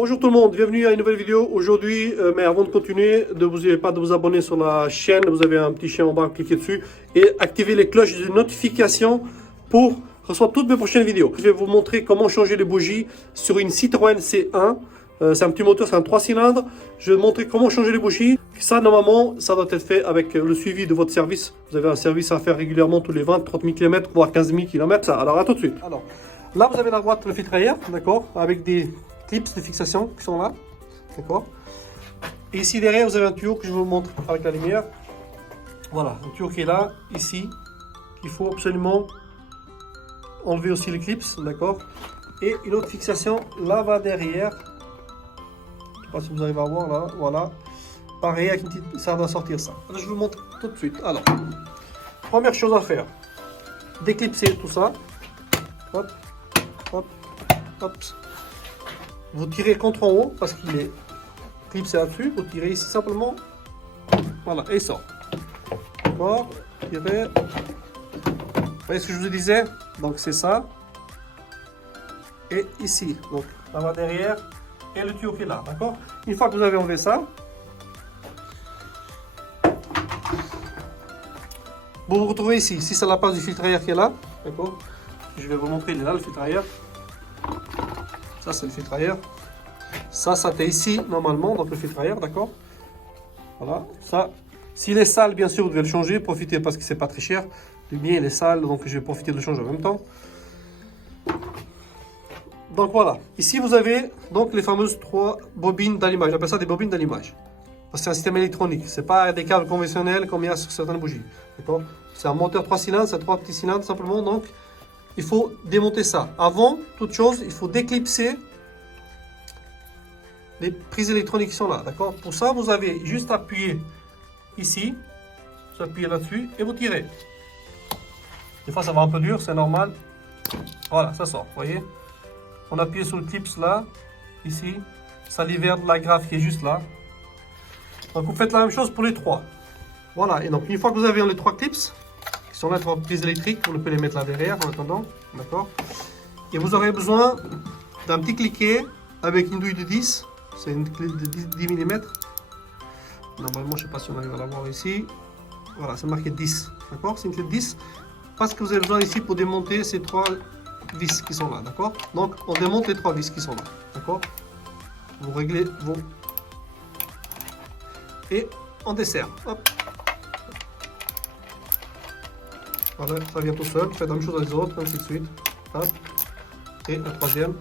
Bonjour tout le monde, bienvenue à une nouvelle vidéo. Aujourd'hui, mais avant de continuer, n'oubliez pas de vous abonner sur la chaîne. Vous avez un petit chien en bas, cliquez dessus et activez les cloches de notification pour recevoir toutes mes prochaines vidéos. Je vais vous montrer comment changer les bougies sur une Citroën C1. C'est un petit moteur, c'est un 3 cylindres. Je vais vous montrer comment changer les bougies. Ça, normalement, ça doit être fait avec le suivi de votre service. Vous avez un service à faire régulièrement tous les 20-30 000 km, voire 15 000 km. Ça. Alors, à tout de suite. Alors, là, vous avez la boîte de filtre à air, d'accord, avec des clips de fixation qui sont là, d'accord. Et ici derrière, vous avez un tuyau que je vous montre avec la lumière. Voilà, un tuyau qui est là, ici, qu'il faut absolument enlever aussi les clips, d'accord. Et une autre fixation là-bas derrière. Je ne sais pas si vous arrivez à voir là, voilà. Pareil, avec une petite, ça va sortir ça. Alors, je vous montre tout de suite. Alors, première chose à faire, déclipser tout ça. Hop, hop, hop. Vous tirez contre en haut parce qu'il est clipsé là-dessus. Vous tirez ici simplement. Voilà, et il sort. D'accord, tirez. Vous voyez ce que je vous disais? Donc c'est ça. Et ici, donc là-bas derrière. Et le tuyau qui est là, d'accord. Une fois que vous avez enlevé ça, vous vous retrouvez ici. Ici, c'est la place du filtre à air qui est là, d'accord. Je vais vous montrer, il est là le filtre à air. Ça, c'est le filtre à air. Ça t'est ici normalement, donc le filtre à air, d'accord. Voilà, ça. S'il est sale, bien sûr, vous devez le changer. Profitez parce que c'est pas très cher. Le mien, il est sale, donc je vais profiter de le changer en même temps. Donc voilà, ici vous avez donc les fameuses 3 bobines d'allumage. J'appelle ça des bobines d'allumage. Parce que c'est un système électronique. C'est pas des câbles conventionnels comme il y a sur certaines bougies. D'accord. C'est un moteur 3 cylindres, c'est 3 petits cylindres simplement. Donc il faut démonter ça. Avant toute chose, il faut déclipser les prises électroniques qui sont là. D'accord. Pour ça, vous avez juste appuyé ici. Vous appuyez là-dessus et vous tirez. Des fois, ça va un peu dur, c'est normal. Voilà, ça sort. Vous voyez. On appuie sur le clips là, ici, ça libère de la graffe qui est juste là. Donc vous faites la même chose pour les 3. Voilà, et donc une fois que vous avez les 3 clips, qui sont là, 3 prises électriques, vous pouvez les mettre là derrière en attendant, d'accord. Et vous aurez besoin d'un petit cliquet avec une douille de 10, c'est une clé de 10 mm. Normalement, je ne sais pas si on arrive à la voir ici. Voilà, c'est marqué 10, d'accord, c'est une clé de 10. Parce que vous avez besoin ici pour démonter ces 3 vis qui sont là, d'accord. Donc on démonte les 3 vis qui sont là, d'accord. Vous réglez vos et on desserre. Hop. Voilà, ça vient tout seul. Faites la même chose avec les autres, ainsi de suite. Hop. Et la troisième.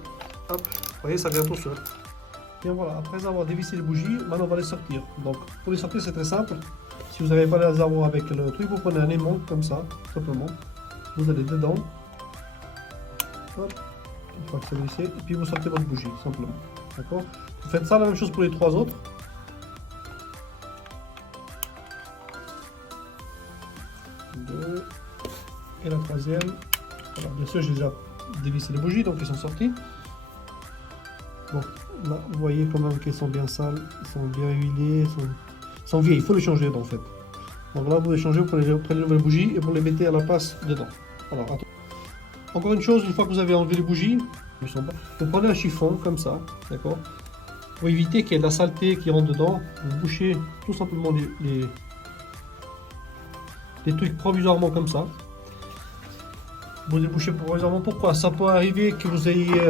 Hop. Vous voyez, ça vient tout seul. Bien voilà, après avoir dévissé les bougies, maintenant on va les sortir. Donc pour les sortir, c'est très simple. Si vous n'avez pas les avoir avec le truc, vous prenez un aimant comme ça, simplement. Vous allez dedans. Hop, une fois que c'est vissé, et puis vous sortez votre bougie, simplement. D'accord. Vous faites ça la même chose pour les 3 autres. Deux. Et la troisième. Alors, bien sûr, j'ai déjà dévissé les bougies, donc ils sont sortis. Bon, là, vous voyez quand même qu'elles sont bien sales, elles sont bien huilées, elles sont vieilles. Il faut les changer, en fait. Donc là, vous les changez, vous prenez les nouvelles bougies et vous les mettez à la place dedans. Alors, attends. Encore une chose, une fois que vous avez enlevé les bougies, vous prenez un chiffon comme ça, d'accord. Pour éviter qu'il y ait de la saleté qui rentre dedans, vous bouchez tout simplement les trucs provisoirement comme ça. Vous les bouchez provisoirement. Pourquoi? Ça peut arriver que vous ayez,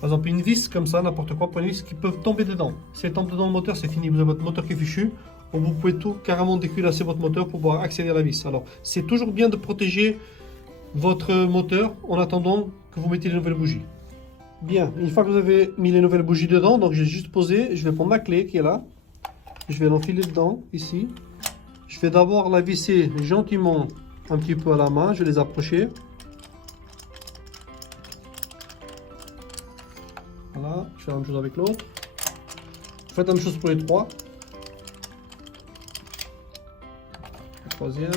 par exemple, une vis comme ça, n'importe quoi, une vis qui peuvent tomber dedans. Si elle tombe dedans le moteur, c'est fini. Vous avez votre moteur qui est fichu. Donc vous pouvez tout carrément déculasser votre moteur pour pouvoir accéder à la vis. Alors c'est toujours bien de protéger votre moteur en attendant que vous mettez les nouvelles bougies. Bien, une fois que vous avez mis les nouvelles bougies dedans, donc j'ai juste posé, je vais prendre ma clé qui est là. Je vais l'enfiler dedans, ici. Je vais d'abord la visser gentiment un petit peu à la main, je vais les approcher. Voilà, je fais la même chose avec l'autre. Faites la même chose pour les 3. Troisième.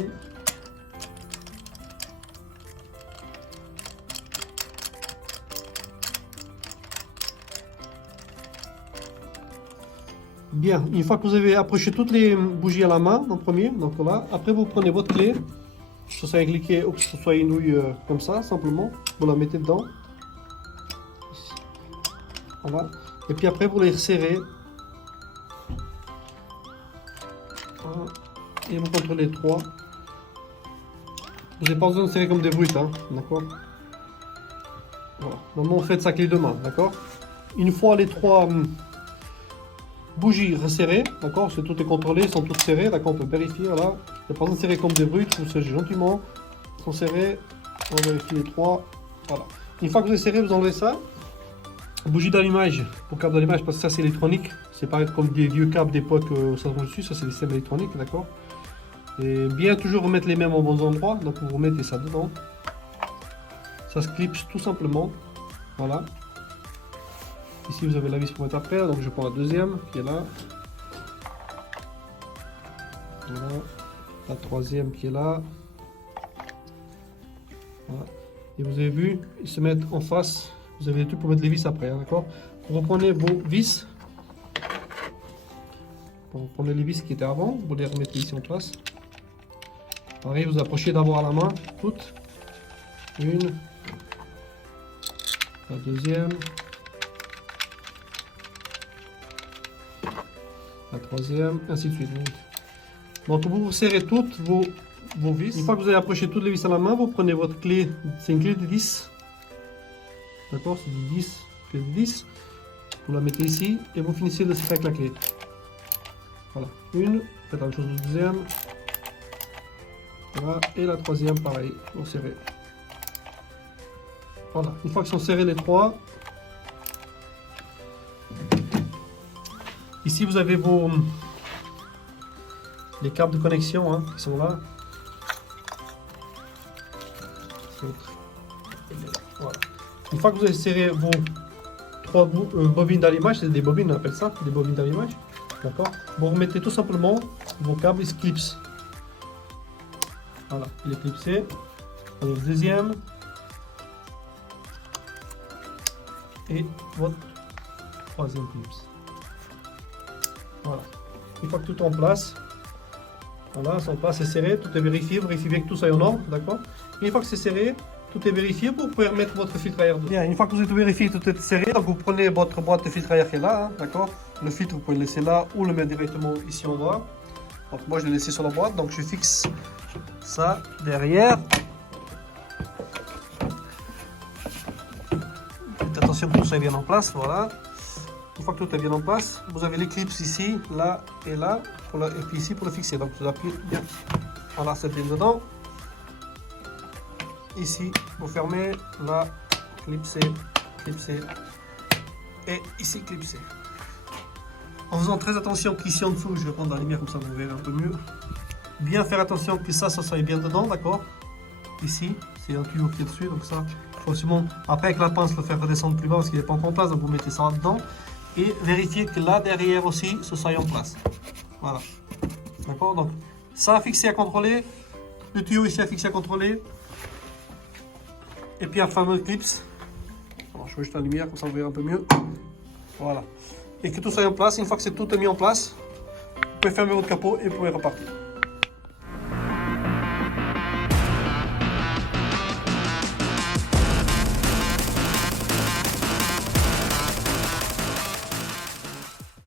Bien, une fois que vous avez approché toutes les bougies à la main en premier, donc voilà, après vous prenez votre clé, que ce soit un cliquet ou que ce soit une douille comme ça, simplement, vous la mettez dedans. Voilà. Et puis après, vous les resserrez. Voilà. Et vous contrôlez les trois. Vous n'avez pas besoin de serrer comme des brutes, hein, d'accord? Voilà. Maintenant, faites ça clé de main, d'accord? Une fois les trois bougies resserrées, d'accord? C'est tout est contrôlé, ils sont toutes serrées, d'accord? On peut vérifier, voilà. Il n'y a pas besoin de serrer comme des brutes, vous serrez gentiment. Ils sont serrés. On va vérifier les trois. Voilà. Une fois que vous avez serré, vous enlevez ça. Bougie d'allumage, pour câble d'allumage, parce que ça c'est électronique. C'est pareil comme des vieux câbles d'époque au centre dessus, ça c'est des systèmes électroniques, d'accord? Et bien toujours remettre les mêmes au bons endroits, donc vous remettez ça dedans. Ça se clipse tout simplement. Voilà. Ici vous avez la vis pour mettre après, donc je prends la deuxième qui est là. Voilà. La troisième qui est là. Voilà. Et vous avez vu, ils se mettent en face. Vous avez tout pour mettre les vis après, hein, d'accord? Vous reprenez vos vis. Vous prenez les vis qui étaient avant, vous les remettez ici en place. Pareil, vous approchez d'abord à la main, toutes. Une. La deuxième. La troisième, ainsi de suite. Donc vous serrez toutes vos vis. Une fois que vous avez approché toutes les vis à la main, vous prenez votre clé, c'est une clé de 10. D'accord, c'est du 10, clé de 10. Vous la mettez ici et vous finissez de serrer avec la clé. Voilà, une, faites la même chose au deuxième. Voilà, et la troisième, pareil, vous serrez. Voilà, une fois qu'ils sont serrés les trois, ici vous avez les câbles de connexion hein, qui sont là. Voilà. Une fois que vous avez serré vos trois bobines d'allumage, c'est des bobines, on appelle ça, des bobines d'allumage. D'accord. Vous remettez tout simplement vos câbles, ils se clipsent. Voilà, il est clipsé. Le deuxième. Et votre troisième clips. Voilà. Une fois que tout est en place, voilà, c'est en place, c'est serré, tout est vérifié, vous vérifiez bien que tout soit en ordre, d'accord? Une fois que c'est serré, tout est vérifié, vous pouvez remettre votre filtre à air dedans. Bien, une fois que vous avez tout vérifié, tout est serré, donc vous prenez votre boîte de filtre à air qui est là, hein, d'accord? Le filtre, vous pouvez le laisser là ou le mettre directement ici en bas. Donc moi, je l'ai laissé sur la boîte, donc je fixe ça derrière. Faites attention que tout ça est bien en place, voilà. Une fois que tout est bien en place, vous avez l'éclipse ici, là et là, et puis ici pour le fixer. Donc vous appuyez bien. Voilà, c'est bien dedans. Ici, vous fermez, là, clipser, clipser, et ici, clipser. En faisant très attention qu'ici en dessous, je vais prendre la lumière comme ça vous verrez un peu mieux. Bien faire attention que ça soit bien dedans, d'accord? Ici, c'est un tuyau qui est dessus, donc ça, il faut aussi après avec la pince le faire redescendre plus bas parce qu'il n'est pas encore en place, donc vous mettez ça dedans. Et vérifier que là derrière aussi, ce soit en place. Voilà. D'accord? Donc, ça à fixer à contrôler, le tuyau ici à fixer à contrôler. Et puis un fameux clips. Alors, je vais juste la lumière, comme ça vous verrez un peu mieux. Voilà. Et que tout soit en place. Une fois que c'est tout mis en place, vous pouvez fermer votre capot et vous pouvez repartir.